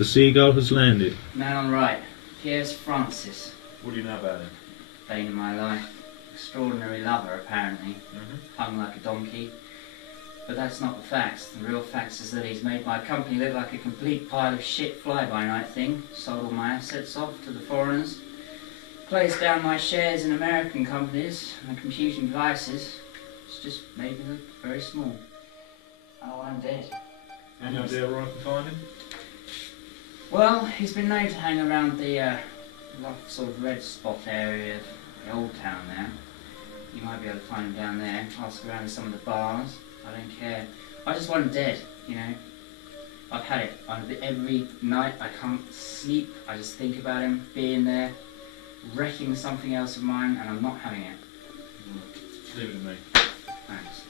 The Seagull has landed. Man on right, Piers Francis. What do you know about him? Bane of my life. Extraordinary lover, apparently. Hung like a donkey. But that's not the facts. The real facts is that he's made my company look like a complete pile of shit fly-by-night thing. Sold all my assets off to the foreigners. Closed down my shares in American companies and computing devices. It's just made me look very small. Oh, I'm dead. Any idea where I can find him? Well, he's been known to hang around the sort of red spot area of the old town there. You might be able to find him down there. Ask around in some of the bars. I don't care. I just want him dead, you know. I've had it. Every night I can't sleep. I just think about him being there, wrecking something else of mine, and I'm not having it. Leave it to me. Thanks.